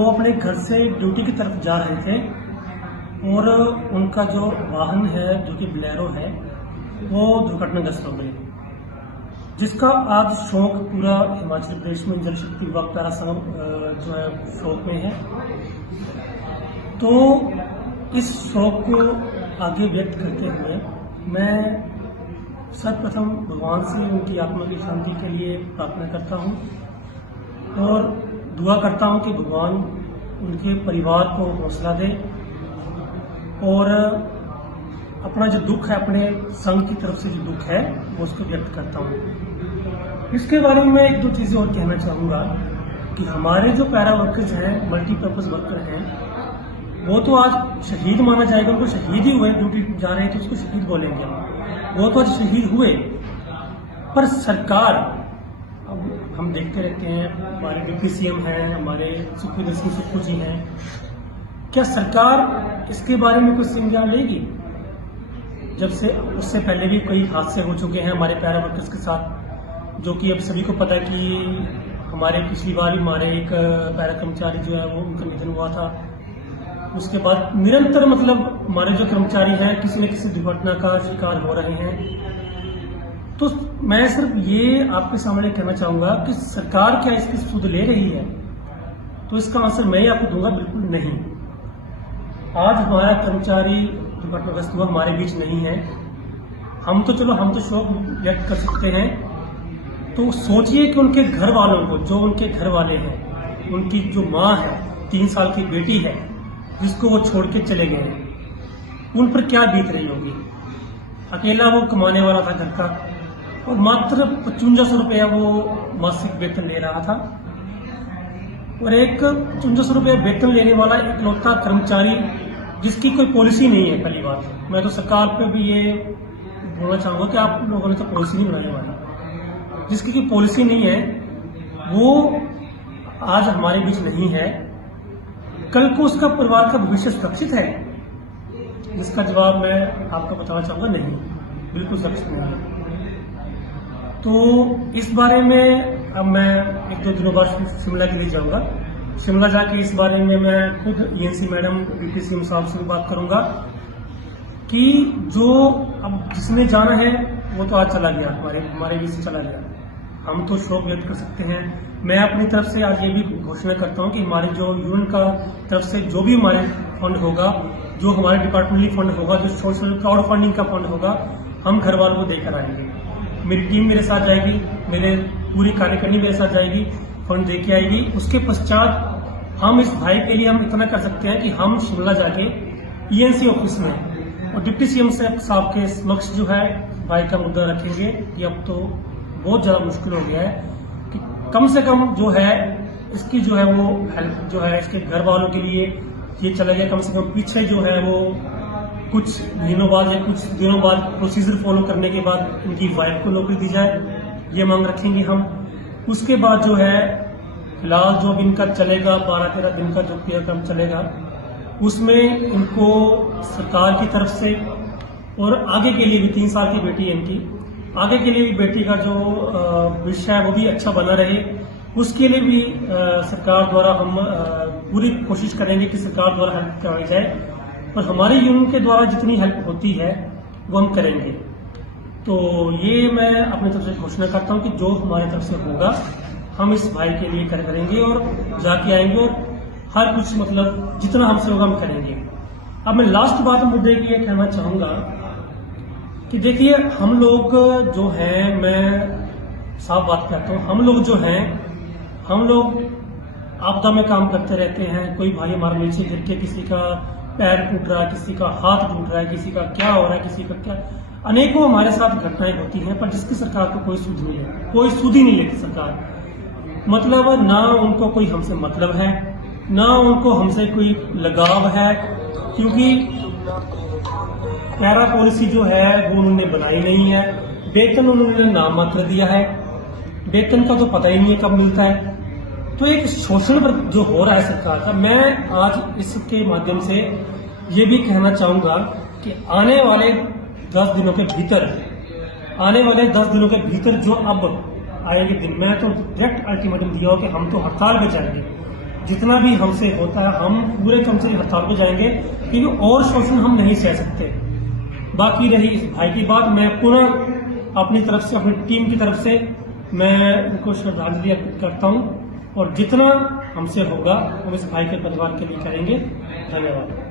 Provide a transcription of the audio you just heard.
वो अपने घर से ड्यूटी की तरफ जा रहे थे और उनका जो वाहन है जो कि बोलेरो है वो दुर्घटनाग्रस्त हो गई, जिसका आज शोक पूरा हिमाचल प्रदेश में जल शक्ति विभाग पैरा संघ जो है शोक में है। तो इस शोक को आगे व्यक्त करते हुए मैं सर्वप्रथम भगवान से उनकी आत्मा की शांति के लिए प्रार्थना करता हूं और दुआ करता हूं कि भगवान उनके परिवार को हौसला दे और अपना जो दुख है, अपने संघ की तरफ से जो दुख है वो उसको व्यक्त करता हूं। इसके बारे में मैं एक दो चीजें और कहना चाहूंगा कि हमारे जो पैरा वर्कर्स हैं, मल्टीपर्पज वर्कर हैं, वो तो आज शहीद माना जाएगा, उनको शहीद ही हुए, ड्यूटी जा रहे हैं तो उसको शहीद बोलेंगे, वो तो आज शहीद हुए। पर सरकार, अब हम देखते रहते हैं, हमारे डिप्टी सीएम हैं, हमारे सुखविंदर सिंह सुक्खू जी हैं, क्या सरकार इसके बारे में कुछ संज्ञान लेगी? जब से उससे पहले भी कई हादसे हो चुके हैं हमारे पैरा वर्कर्स के साथ, जो कि अब सभी को पता है कि हमारे पिछली बार भी हमारे एक पैरा कर्मचारी जो है वो उनका निधन हुआ था। उसके बाद निरंतर हमारे जो कर्मचारी हैं किसी न किसी दुर्घटना का शिकार हो रहे हैं। तो मैं सिर्फ ये आपके सामने कहना चाहूंगा कि सरकार क्या इसकी सुध ले रही है? तो इसका आंसर मैं ही आपको दूंगा, बिल्कुल नहीं। आज हमारा कर्मचारी दुर्घटनाग्रस्त हुआ, हमारे बीच नहीं है। हम तो शोक व्यक्त कर सकते हैं। तो सोचिए कि उनके घर वालों को, जो उनके घर वाले हैं, उनकी जो माँ है, 3 साल की बेटी है जिसको वो छोड़ के चले गए हैं, उन पर क्या बीत रही होगी। अकेला वो कमाने वाला था घर का और मात्र 5500 रुपया वो मासिक वेतन ले रहा था और एक 5500 रुपया वेतन लेने वाला इकलौता कर्मचारी जिसकी कोई पॉलिसी नहीं है। पहली बात मैं तो सरकार पे भी ये बोलना चाहूंगा कि आप लोगों ने तो पॉलिसी नहीं बनाने वाली, जिसकी कोई पॉलिसी नहीं है वो आज हमारे बीच नहीं है। कल को उसका परिवार का भविष्य सुरक्षित है? इसका जवाब मैं आपको बताना चाहूंगा, नहीं, बिल्कुल सुरक्षित नहीं है। तो इस बारे में अब मैं 1-2 दिनों बाद शिमला के लिए जाऊंगा। शिमला जाके इस बारे में मैं खुद ईएनसी मैडम, डिप्टी सीएम साहब से बात करूंगा कि जो अब जिसने जाना है वो तो आज चला गया, हमारे बीच से चला गया। हम तो शोक व्यक्त कर सकते हैं। मैं अपनी तरफ से आज ये भी घोषणा करता हूं कि हमारे जो यूनियन का तरफ से जो भी हमारे फंड होगा, जो हमारे डिपार्टमेंटली फंड होगा, जो सोशल क्राउड फंडिंग का फंड होगा, हम घर वालों को देकर आएंगे। मेरी टीम मेरे साथ जाएगी, मेरे पूरी कार्यकारिणी मेरे साथ जाएगी, फंड दे के आएगी। उसके पश्चात हम इस भाई के लिए हम इतना कर सकते हैं कि हम शिमला जाके ईएनसी ऑफिस में और डिप्टी सीएम साहब के समक्ष जो है भाई का मुद्दा रखेंगे कि अब तो बहुत ज्यादा मुश्किल हो गया है कि कम से कम जो है इसकी जो है वो हेल्प जो है इसके घर वालों के लिए ये चला गया। कम से कम पीछे जो है वो कुछ महीनों बाद या कुछ दिनों बाद प्रोसीजर फॉलो करने के बाद उनकी वाइफ को नौकरी दी जाए, ये मांग रखेंगे हम। उसके बाद जो है फिलहाल जो भी इनका चलेगा 12-13 दिन का जो क्रियाक्रम चलेगा उसमें इनको सरकार की तरफ से और आगे के लिए भी 3 साल की बेटी है इनकी, आगे के लिए भी बेटी का जो विषय है वो भी अच्छा बना रहे, उसके लिए भी सरकार द्वारा हम पूरी कोशिश करेंगे कि सरकार द्वारा हेल्प कराई जाए और हमारे यूनियन के द्वारा जितनी हेल्प होती है वो हम करेंगे। तो ये मैं अपनी तरफ से घोषणा करता हूं कि जो हमारी तरफ से होगा हम इस भाई के लिए करेंगे और जाके आएंगे और हर कुछ जितना हमसे होगा हम करेंगे। अब मैं लास्ट बात मुद्दे की ये कहना चाहूंगा कि देखिए हम लोग जो हैं, मैं साफ बात कहता हूँ, हम लोग आपदा में काम करते रहते हैं। कोई भाई हमारे नीचे गिर के किसी का पैर टूट रहा है, किसी का हाथ टूट रहा है, किसी का क्या हो रहा है, किसी का क्या, अनेकों हमारे साथ घटनाएं होती हैं, पर जिसकी सरकार को कोई सुध नहीं है, कोई सुध ही नहीं लेती सरकार। ना उनको कोई हमसे मतलब है, ना उनको हमसे कोई लगाव है, क्योंकि पैरा पॉलिसी जो है वो उन्होंने बनाई नहीं है। वेतन उन्होंने नाम मात्र दिया है, वेतन का तो पता ही नहीं है कब मिलता है। तो एक शोषण जो हो रहा है सरकार का, मैं आज इसके माध्यम से ये भी कहना चाहूंगा कि आने वाले 10 दिनों के भीतर जो अब आएंगे दिन, मैं तो डायरेक्ट अल्टीमेटम दिया हो कि हम तो हड़ताल पे जाएंगे। जितना भी हमसे होता है हम पूरे कम से हड़ताल पे जाएंगे, क्योंकि और शोषण हम नहीं सह सकते। बाकी रही इस भाई की बात, मैं पुनः अपनी तरफ से, अपनी टीम की तरफ से मैं उनको श्रद्धांजलि अर्पित करता हूं, और जितना हमसे होगा हम इस भाई के परिवार के लिए करेंगे। धन्यवाद।